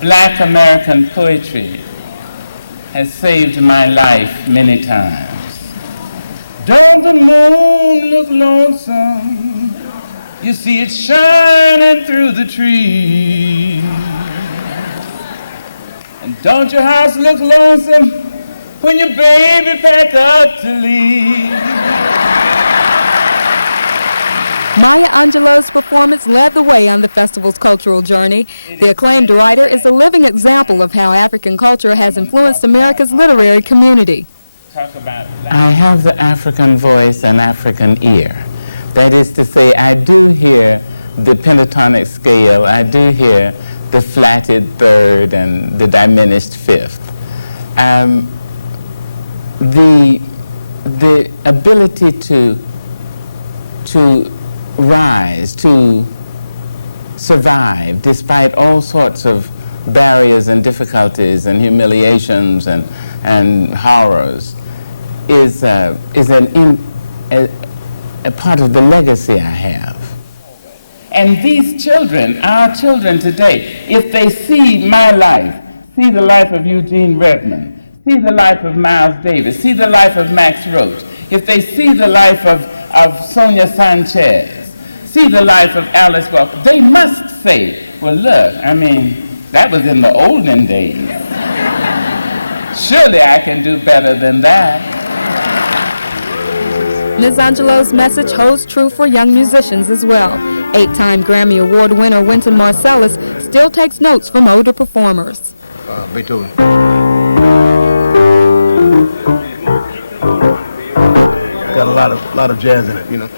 Black American poetry has saved my life many times. Don't the moon look lonesome? You see it shining through the trees. And don't your house look lonesome when your baby pack up to leave? Maya Angelou's performance led the way on the festival's cultural journey. The acclaimed writer is a living example of how African culture has influenced America's literary community. I have the African voice and African ear. That is to say, I do hear the pentatonic scale, I do hear the flatted third and the diminished fifth. The ability to rise, to survive despite all sorts of barriers and difficulties and humiliations and horrors is a part of the legacy I have. And these children, our children today, if they see my life, see the life of Eugene Redmond, see the life of Miles Davis, see the life of Max Roach, if they see the life of Sonia Sanchez, see the life of Alice Walker, they must say, well, look, I mean, that was in the olden days. Surely I can do better than that. Ms. Angelou's message holds true for young musicians as well. 8-time Grammy Award winner Wynton Marsalis still takes notes from older performers. Beethoven. Got a lot of jazz in it, you know.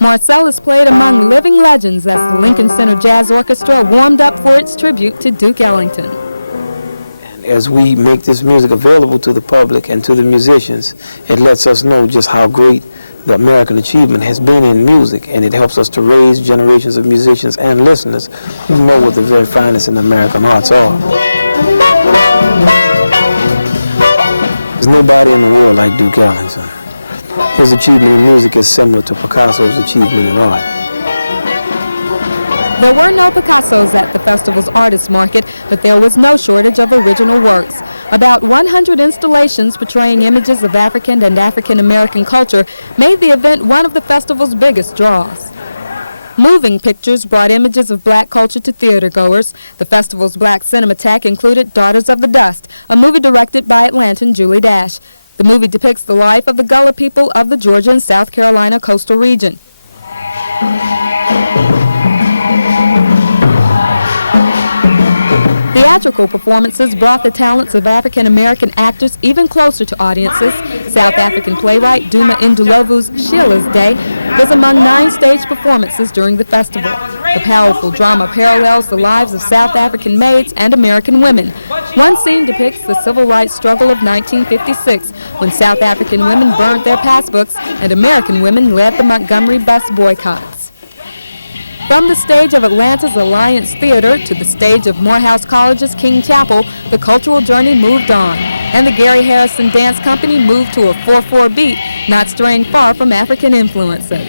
Marsalis played among living legends as the Lincoln Center Jazz Orchestra warmed up for its tribute to Duke Ellington. And as we make this music available to the public and to the musicians, it lets us know just how great the American achievement has been in music, and it helps us to raise generations of musicians and listeners who know what the very finest in American arts are. There's nobody in the world like Duke Ellington. His achievement in music is similar to Picasso's achievement in art. There were no Picassos at the festival's artist market, but there was no shortage of original works. About 100 installations portraying images of African and African-American culture made the event one of the festival's biggest draws. Moving pictures brought images of black culture to theatergoers. The festival's Black Cinematheque included Daughters of the Dust, a movie directed by Atlantan Julie Dash. The movie depicts the life of the Gullah people of the Georgia and South Carolina coastal region. Theatrical performances brought the talents of African-American actors even closer to audiences. South African playwright Duma Ndlovu's Sheila's Day was among 9 stage performances during the festival. The powerful drama parallels the lives of South African maids and American women. One scene depicts the civil rights struggle of 1956, when South African women burned their passbooks and American women led the Montgomery bus boycotts. From the stage of Atlanta's Alliance Theater to the stage of Morehouse College's King Chapel, the cultural journey moved on, and the Gary Harrison Dance Company moved to a 4/4 beat, not straying far from African influences.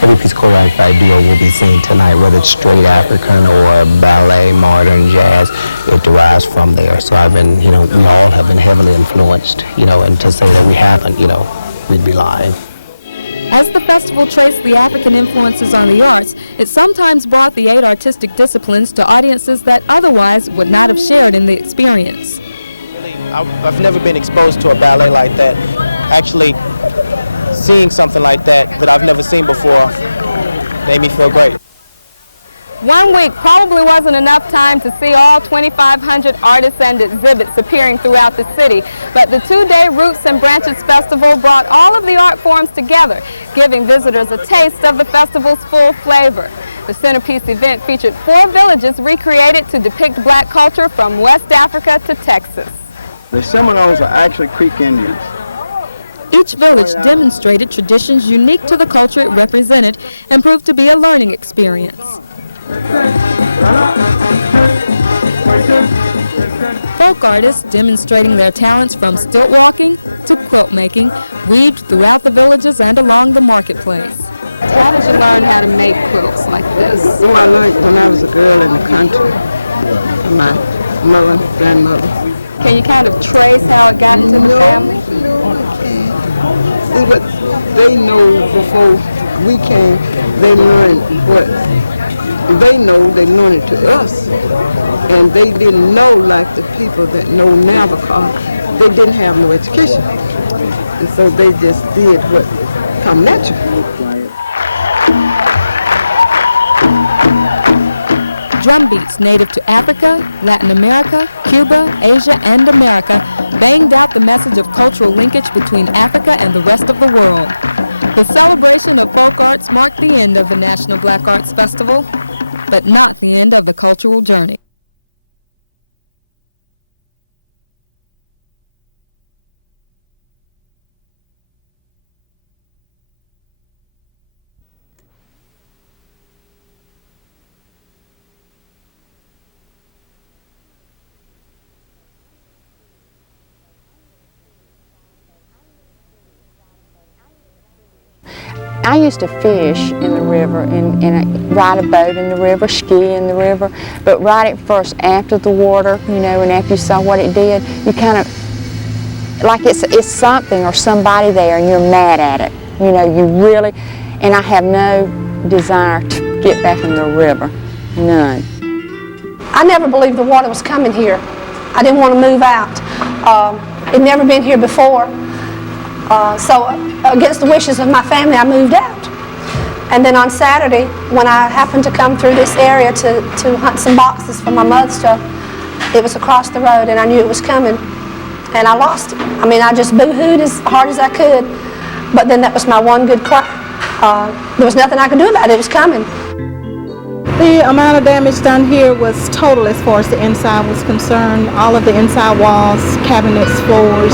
Every piece of choreography I do or will be seen tonight, whether it's straight African or ballet, modern, jazz, it derives from there. So I've been, we all have been heavily influenced, and to say that we haven't, we'd be lying. As the festival traced the African influences on the arts, it sometimes brought the 8 artistic disciplines to audiences that otherwise would not have shared in the experience. Really, I've never been exposed to a ballet like that. Actually, seeing something like that I've never seen before made me feel great. 1 week probably wasn't enough time to see all 2,500 artists and exhibits appearing throughout the city, but the 2-day Roots and Branches Festival brought all of the art forms together, giving visitors a taste of the festival's full flavor. The centerpiece event featured 4 villages recreated to depict black culture from West Africa to Texas. The Seminoles are actually Creek Indians. Each village demonstrated traditions unique to the culture it represented and proved to be a learning experience. Folk artists demonstrating their talents from stilt walking to quilt making weaved throughout the villages and along the marketplace. How did you learn how to make quilts like this? Oh, I learned when I was a girl in the country. My mother, grandmother. Can you kind of trace how it got into the family? No, I can't. It's what they know before we came. They learned what they know. They learned it to us, and they didn't know like the people that know now because they didn't have no education, and so they just did what come natural. Drum beats native to Africa, Latin America, Cuba, Asia, and America banged out the message of cultural linkage between Africa and the rest of the world. The celebration of folk arts marked the end of the National Black Arts Festival, but not the end of the cultural journey. I used to fish in the river and ride a boat in the river, ski in the river, but right at first after the water, you know, and after you saw what it did, you kind of, like it's something or somebody there and you're mad at it. You know, you really, and I have no desire to get back in the river, none. I never believed the water was coming here. I didn't want to move out. It'd never been here before. So against the wishes of my family, I moved out. And then on Saturday, when I happened to come through this area to hunt some boxes for my mother's stuff, it was across the road and I knew it was coming. And I lost it. I mean, I just boo-hooed as hard as I could. But then that was my one good cry. There was nothing I could do about it. It was coming. The amount of damage done here was total as far as the inside was concerned. All of the inside walls, cabinets, floors,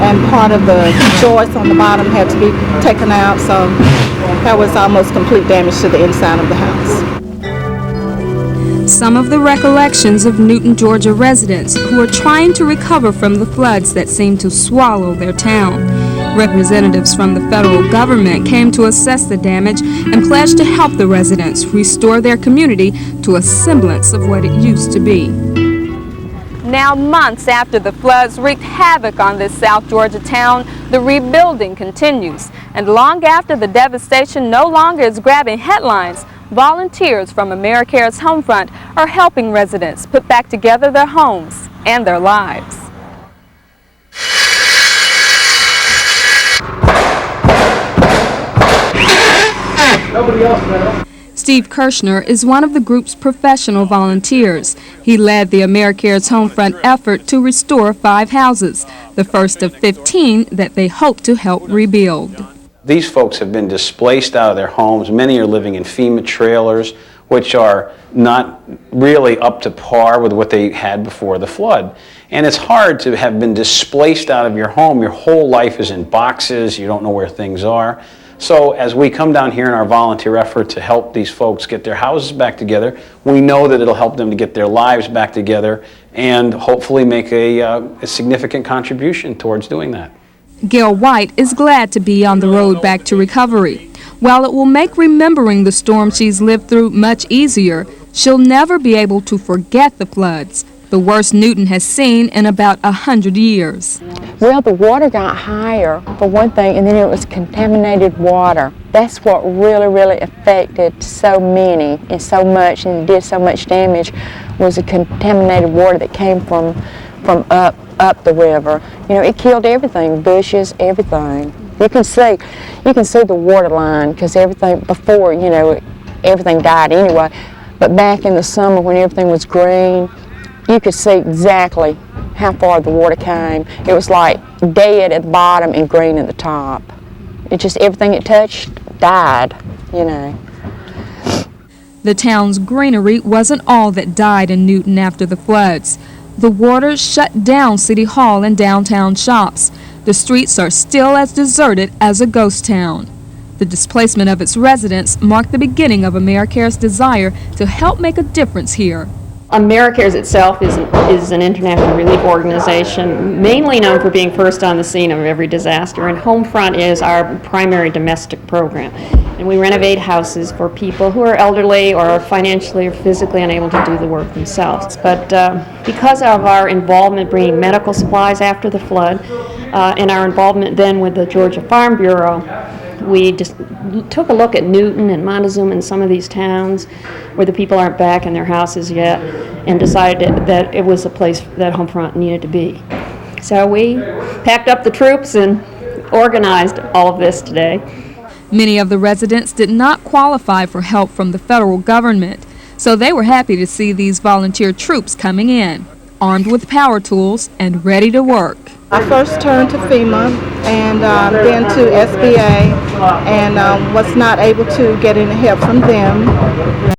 and part of the joists on the bottom had to be taken out, so that was almost complete damage to the inside of the house. Some of the recollections of Newton, Georgia residents who are trying to recover from the floods that seemed to swallow their town. Representatives from the federal government came to assess the damage and pledged to help the residents restore their community to a semblance of what it used to be. Now, months after the floods wreaked havoc on this South Georgia town, the rebuilding continues. And long after the devastation no longer is grabbing headlines, volunteers from AmeriCares Homefront are helping residents put back together their homes and their lives. Steve Kirshner is one of the group's professional volunteers. He led the AmeriCares Homefront effort to restore 5 houses, the first of 15 that they hope to help rebuild. These folks have been displaced out of their homes. Many are living in FEMA trailers, which are not really up to par with what they had before the flood. And it's hard to have been displaced out of your home. Your whole life is in boxes. You don't know where things are. So as we come down here in our volunteer effort to help these folks get their houses back together, we know that it'll help them to get their lives back together and hopefully make a significant contribution towards doing that. Gail White is glad to be on the road back to recovery. While it will make remembering the storm she's lived through much easier, she'll never be able to forget the floods, the worst Newton has seen in about 100 years. Well, the water got higher, for one thing, and then it was contaminated water. That's what really, really affected so many and so much and did so much damage, was the contaminated water that came from up the river. You know, it killed everything, bushes, everything. You can see the water line, because everything before, you know, everything died anyway. But back in the summer when everything was green, you could see exactly how far the water came. It was like dead at the bottom and green at the top. It just, everything it touched died, you know. The town's greenery wasn't all that died in Newton after the floods. The water shut down City Hall and downtown shops. The streets are still as deserted as a ghost town. The displacement of its residents marked the beginning of AmeriCare's desire to help make a difference here. AmeriCares itself is an international relief organization, mainly known for being first on the scene of every disaster, and Homefront is our primary domestic program. And we renovate houses for people who are elderly or financially or physically unable to do the work themselves. But because of our involvement bringing medical supplies after the flood, and our involvement then with the Georgia Farm Bureau, we just took a look at Newton and Montezuma and some of these towns where the people aren't back in their houses yet, and decided that it was a place that Homefront needed to be. So we packed up the troops and organized all of this today. Many of the residents did not qualify for help from the federal government, so they were happy to see these volunteer troops coming in, armed with power tools and ready to work. I first turned to FEMA and then to SBA, and was not able to get any help from them.